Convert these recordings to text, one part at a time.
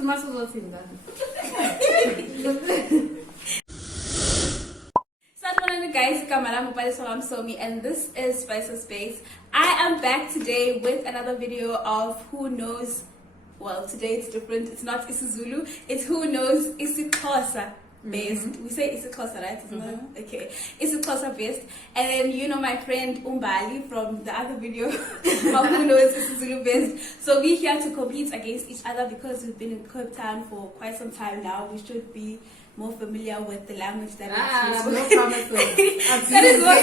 Guys, I'm Palesa Msomi and this is Palesa Space. I am back today with another video of Who Knows. Well, today it's different. It's not isiZulu. It's Who Knows Isixhosa Best. We say Isixhosa, right? Isn't it? Okay. Isixhosa Best. And then you know my friend Umbali from the other video of Who Knows isiZulu Best. So we're here to compete against each other because we've been in Cape Town for quite some time now. We should be more familiar with the language that is no promises. That is what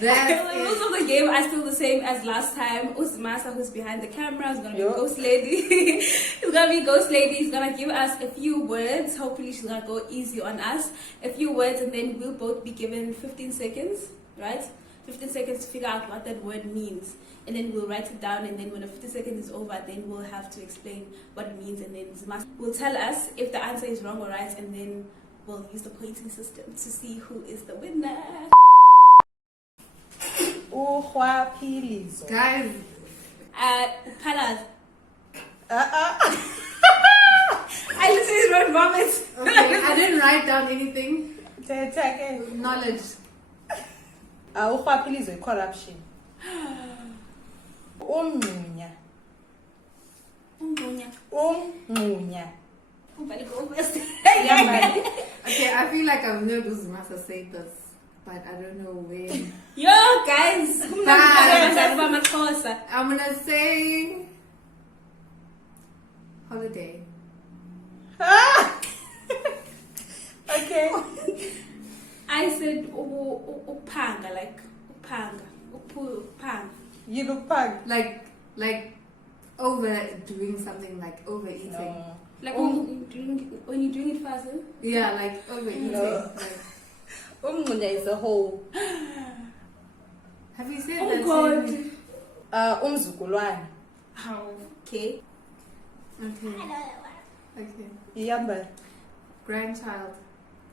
the rules of the game are still the same as last time. Usmasa, who's behind the camera, is gonna be Ghost Lady. It's gonna be Ghost Lady. She's gonna give us a few words. Hopefully she's gonna go easy on us. A few words and then we'll both be given 15 seconds, right? 15 seconds to figure out what that word means. And then we'll write it down, and then when the 50 seconds is over, then we'll have to explain what it means, and then Zmas will tell us if the answer is wrong or right, and then we'll use the pointing system to see who is the winner. Guys. Palas. I literally wrote vomit. Okay, I didn't write down anything. Knowledge. Corruption. Umngunya. Okay, I feel like I've heard Uzmasa say this, but I don't know when. Yo, guys! I'm gonna say holiday. Okay. I said upanga, like upanga. You look pug. Like overdoing something, like overeating. No. Like when you're doing it fast. Yeah, like overeating. No. Umngunya is a whole. Have you said Oh that? God. Umzukulwane. Okay. Okay. Yamba. Grandchild.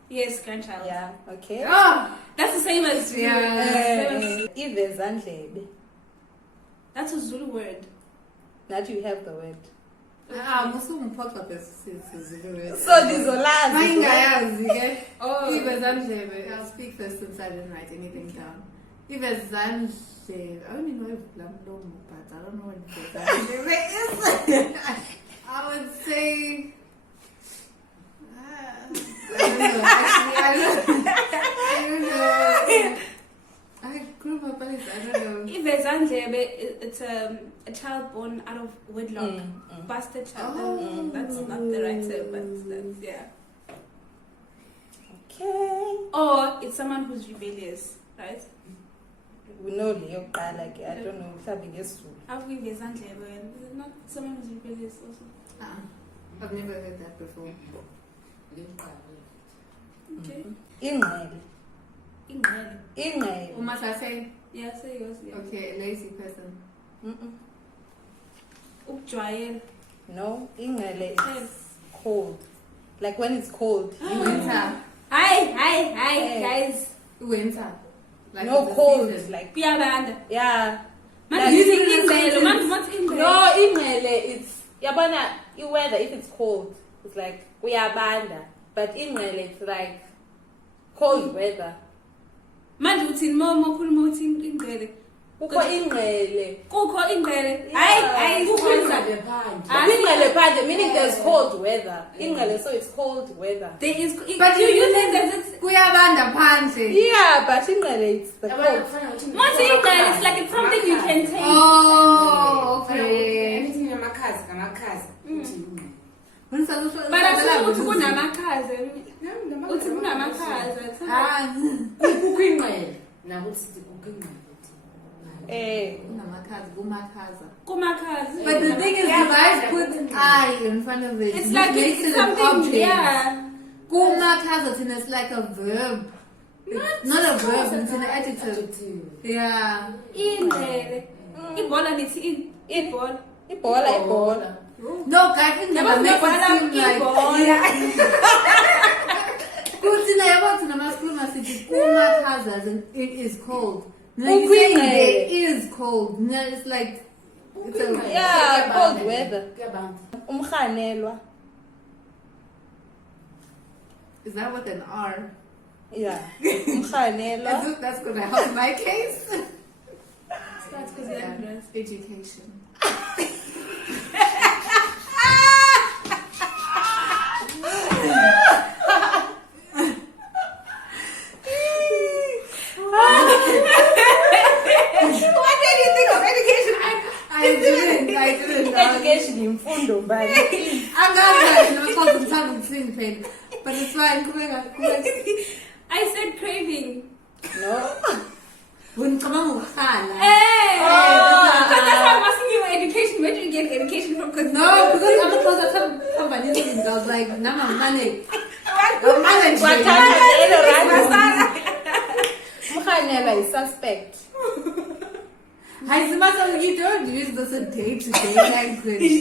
Yes, grandchild. Yeah, okay. Oh! That's the same as Zulu. Ivezandlebe. That's a Zulu word. That you have the word. So Dizolazi. Oh. I'll speak first since I didn't write anything down. I only know if Blamlomo, but I don't know what is. I would say I don't know. I grew up I don't know. It's a child born out of wedlock. Bastard child. Oh. That's not the right term, but that's, yeah. Okay. Or it's someone who's rebellious, right? We know Leo like I don't know. Have we is it not someone who's rebellious also? I've never heard that before. Okay. Ingqele. Must I say? Yeah, say yours. Yeah. Okay, a lazy person. Ukjwayel. No, ingqele is cold. Like when it's cold. Winter. Hi, guys. Winter. Like no, cold is like Kuyabanda. yeah. Man, using ingqele. Man, what's ingqele? No, ingqele it's yabona weather if it's cold. It's like kuyabanda. But ingqele it's like cold weather. Manje uthini mokhuluma uthi ingqele. Kukho ingqele. Hayi Ingqele phandle meaning there's cold weather. Ingqele so it's cold weather. There is but you think that it's kuyabanda phandle. Yeah, but ingqele it's the cold. Once ingqele it's like it's something you can take. Oh, okay. Anything ngamakhazi. But I thought uthi kunamakhaza. Uthi kunamakhaza. Kukwingqele. Nakuthi kukwingqele. Kumakhaza. But the thing is, you guys put I in front of it. It's like makes it's it an something, object. yeah. Kumakhaza is like a verb. It's not a verb, it's an adjective. Yeah. Ingqele. Ibola nithi ibola. Ibola. No, guys, it never makes it seem like Kutina yabathi namaskulu sithi kumakhaza and it is cold. Now you say there is cold. Now it's like It's a Yeah, cold weather. Kuyabanda. Umkhanelwa. Is that with an R? Yeah. Umkhanelwa. As if that's gonna help my case. Starts because you're ignorant. Education. What did you think of education? I didn't. Education imfundo mbali. I'm not because I'm trying to sing pain. But it's fine. Come on. I said craving. No. When come on, Hey! Because that's why I'm asking you about education. Where do you get education from? no, because I'm close to somebody. I was like, no, I'm money. Umkhanelwa is suspect. You don't use this in day-to-day language.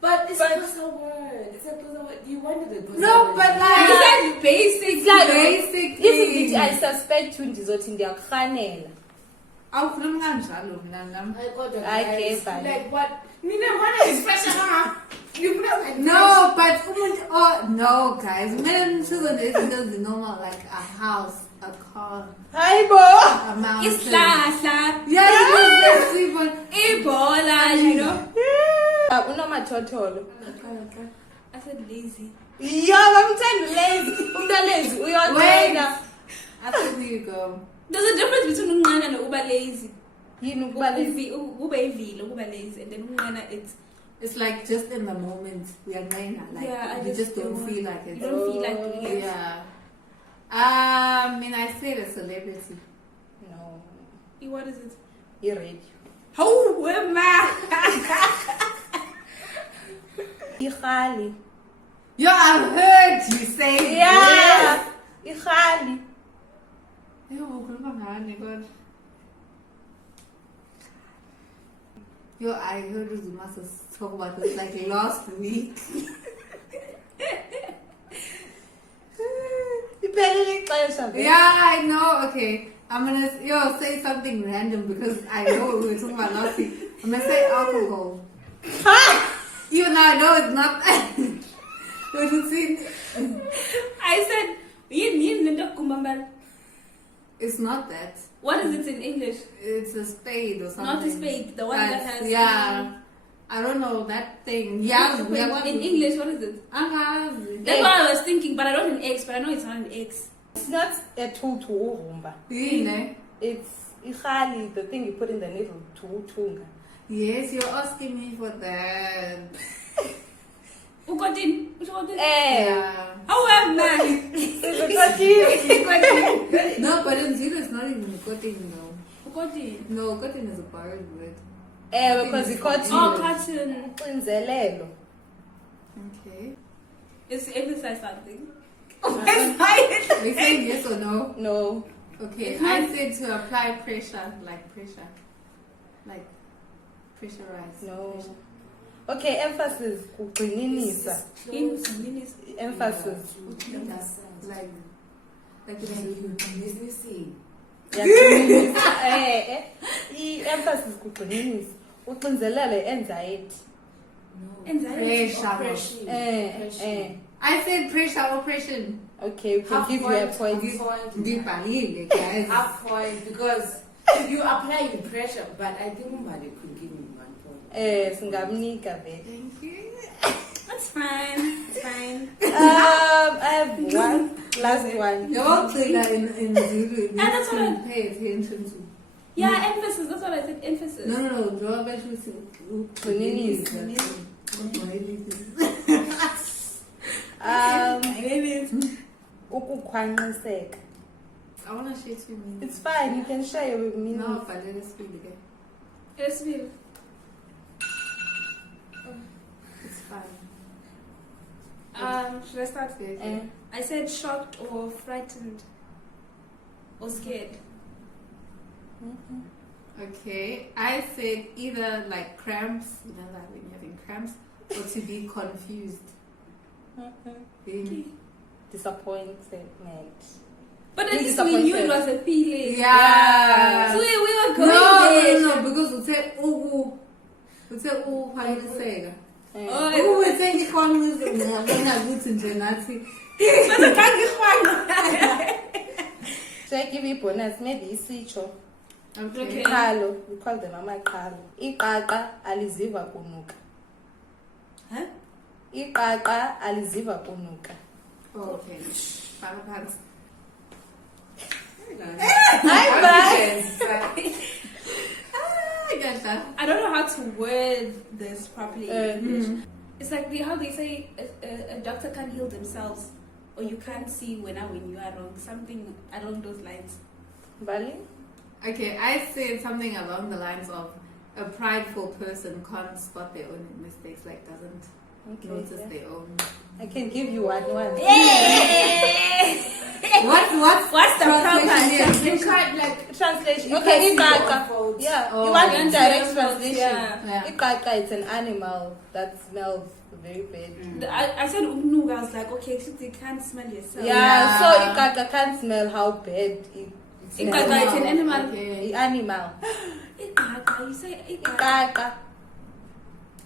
But it's a Xhosa word. It's a Xhosa word. You wanted a Xhosa No, word. but You like said basic. Like, basic If things. I suspect ndizothi ndiyakukhanela. Awukhuluma kanjalo mnanam. I got the Okay, guys. fine. Like what? Nina, what is pressure? You put up like No, but no, guys. Men children is normal like a house, a car, Hayibo. a mountain. Islahla. Yeah, because people. Ebola, you know. Unomathotholo. I said lazy. Yeah, bamthanda lazy. Umntu lazy Wait. uyothena. I think you go. There's a difference between unqana and uba lazy. Yini ukuba lazy? Uba evil, uba lazy, and then unqana It's like just in the moment we are going like Yeah, I you just just don't don't feel like you it. don't feel like doing it. Yeah. I mean, I said a celebrity. No. What is it? Radio. Oh, where ma? Ikhali. Yo, I heard you say Yeah. Ikhali. this. Yo, ukhuluma ngani God? Yo, I heard Uzumasa talk about this like last week. Iphelile ixesha. Yeah, I know. Okay, I'm gonna say something random because I know what we were talking about last week. I'm gonna say alcohol. Even though I know it's not. What you see? I said, It's not that. what is it in English? It's a spade or something. Not a spade, the one that has. Yeah. I don't know that thing. Yeah, In English, what is it? That's what I was thinking, but I wrote an X, but I know it's not an X. It's not a tool to urumba. It's ikhali, the thing you put in the needle to utunga. Yes, you're asking me for that. Ukotin. Which one is it? Yeah. Oh, I'm mad. No, but in Zulu it's not even cotton though. Ukotin. No, cotton is a borrowed word. Because you got Oh, cotton. Inzelelo. Okay. It's emphasize something. Are you saying yes or no? No. Okay, I said to apply pressure, like pressure. Like pressurize. No. Pressure. Okay, emphasis. Kugxininisa. Emphasis. Like Businessing. I-emphasis kugxininisa. Uxinzelelo anxiety. pressure. I said pressure oppression. Okay, we can give you a point. Ngibhalile, guys. Half point because you apply the pressure, but I think somebody could give me 1 point. Singamnika vele. Thank you. That's fine. It's fine. I have one last one. The whole thing in Zulu, And that's what I- pay attention to. Yeah, emphasis. That's what I said. Emphasis. No. Draw back to Ukukhwanqiseka. I want to share 2 minutes. It's fine, you can share with me. No, but let us speak again. Yes, Bill. It's fine. Should I start? Eh. I said shocked or frightened or scared. Okay, I said either like cramps, you know, like when you're having cramps, or to be confused. Being, Disappointed. But at You're least we knew it disappointed. was a feeling. yeah. So we were going there. No, because you said Uthe ukhwaniseka. Oh, Uthe ngikhwanisa ngiyabona ukuthi nje nathi. Should I give you a bonus? Maybe Isitsho. Okay. Iqhalo. We call them amaqhalo. Iqaqa aliziva kunuka. Huh? Iqaqa aliziva kunuka. Okay. Baba pants. I don't know how to word this properly in English. It's like how they say a doctor can't heal themselves, or you can't see when you are wrong. Something along those lines. Bali? Okay, I said something along the lines of a prideful person can't spot their own mistakes, like doesn't notice yeah. their own. I can give you one. What's What's the proper translation? You can't like Translation. You Okay, can't see your iqaqa. faults. Yeah, Oh, you want yeah. direct Yeah. translation. Yeah. Iqaqa, it's an animal that smells very bad. I said umnuga. I was like, okay, so you can't smell yourself. Yeah, so iqaqa can't smell how bad it smells. Iqaqa, it's an animal. Okay. Animal. Iqaqa, you say iqaqa. Iqaqa.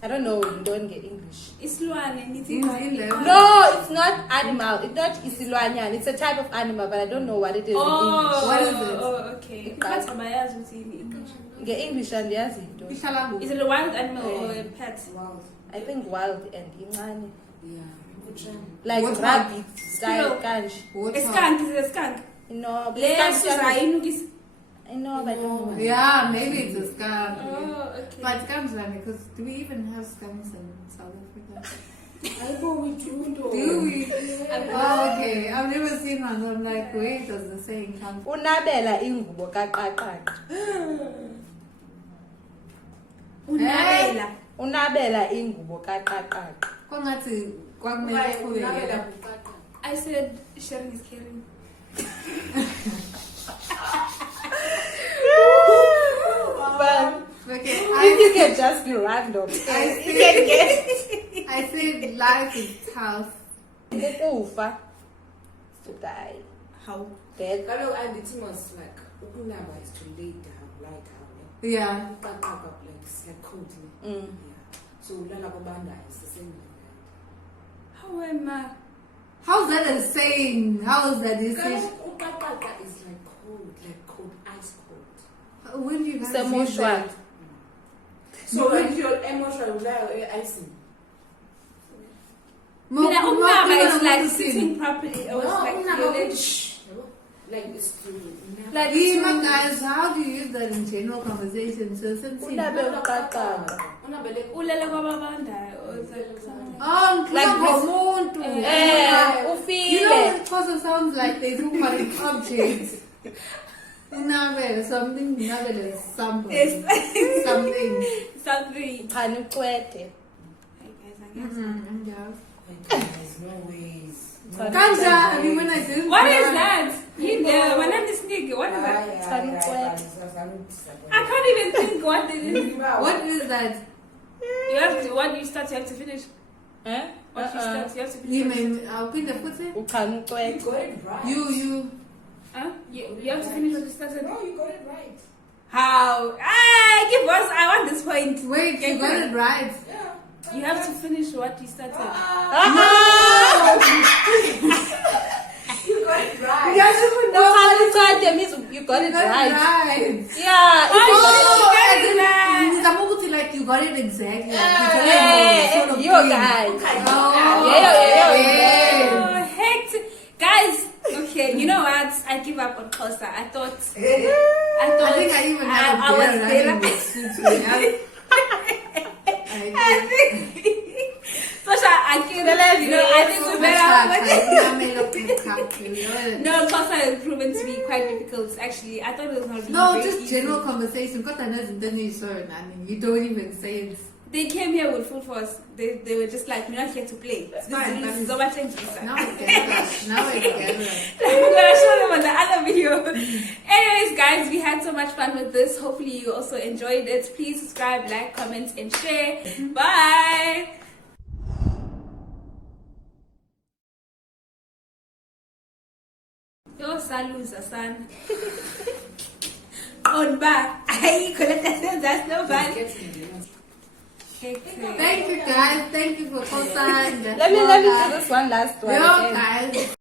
I don't know, you don't get English. Isilwane, nithi In iqaqa. there. No, it's not animal. It's not isilwanyan. It's a type of animal, but I don't know what it is in English. What is it? Oh, okay. Iqaqa. Iqaqa bayazi ukuthi in English. Get English and yes, Ihlala kuphi? Is it a wild animal or a pet? wow. I think wild and incane. Yeah. Good job. Like What rabbit, Squirrel. style, kanji. What A skunk, is it a skunk? No, but Yes, skunk- Suzainugis. I know, but I don't know. Yeah, maybe it's a skunk. Oh, okay. But skunks are because do we even have skunks in South Africa? I know we do though. Do we? Yeah. Oh, okay. I've never seen one. I'm like, where does the saying come from? Unabela ingubo kaqaqaqa. Unabela. Unabela ingubo kaqaqaqa. Kwangathi kwakumele Why? uqhubeke. I said sharing is caring. But Okay, if you can just be random. I You can get I said life is tough. ukufa. To die. How? Death. Kaloku andithi mos like ukunaba is to lay down, lie down. Yeah. Uqaqaqa like siyakhoti. Mm. Yeah. So ulala kwabandayo is the same like that. How am I? How's that a saying? How is that a saying? Kaloku uqaqaqa is like cold, ice cold. When do you guys use Semoshwa. that? So when you're emotional, you lie icing. Mina Mo- ukunaba mo- is like mo- sitting properly. Or it's like your legs. Like it's to Like Even guys, how do you use that in general conversation? So since Unabe uqaqaqa. Ulele kwababandayo. Or it's like something. oh, Like like this- umuntu. Eh, You know, Ufile. it also sounds like they talk about an object. Unabele, something. Unabele is something. It's Something. something. Khani uqwede. Hey guys, I guess. Yeah. There's no ways. Kanja, I mean, when I did. What is that? You know, when I'm this nigga, what is that? I can't even think what it is. What is that? You have to, what you start, you have to finish. Eh? What you start, you have to finish. You what mean, I'll put the foot in? Ukhani You uqwede. got it right. You. Huh? You have to finish what you started. No, you got it right. How? Ah, give us, I want this point. Wait, you got it right. Yeah. You have to finish what you started. You got it right. Ukhani uqwede means you got it You got it right. right. Yeah. Oh, it's- very nice. Ngizamukuthi like you got it exactly. Like, Eh, sort of you thing. guys. Oh, Yeah. Oh, heck. Guys, okay, you know what? I give up on Xhosa. I thought I think I even have I a was better there. running with suits. I think. Sasha, I can't, you know, I think we better. No, Xhosa has proven to be quite difficult. Actually, I thought it was not really No, very just easy. general conversation. Got another I mean, you don't even say it. They came here with full force. They were just like, we're not here to play. It's fine, but This is so much interest. Now it's gathered. Now it's gathered. I'm gonna show them on the other video. Anyways, guys, we had so much fun with this. Hopefully you also enjoyed it. Please subscribe, like, comment, and share. Bye. Yo, saluza san. On back. I collect that. That's no bad. Thank you guys. Thank you for co-signing. Let me do this one last one. Yo, again. guys.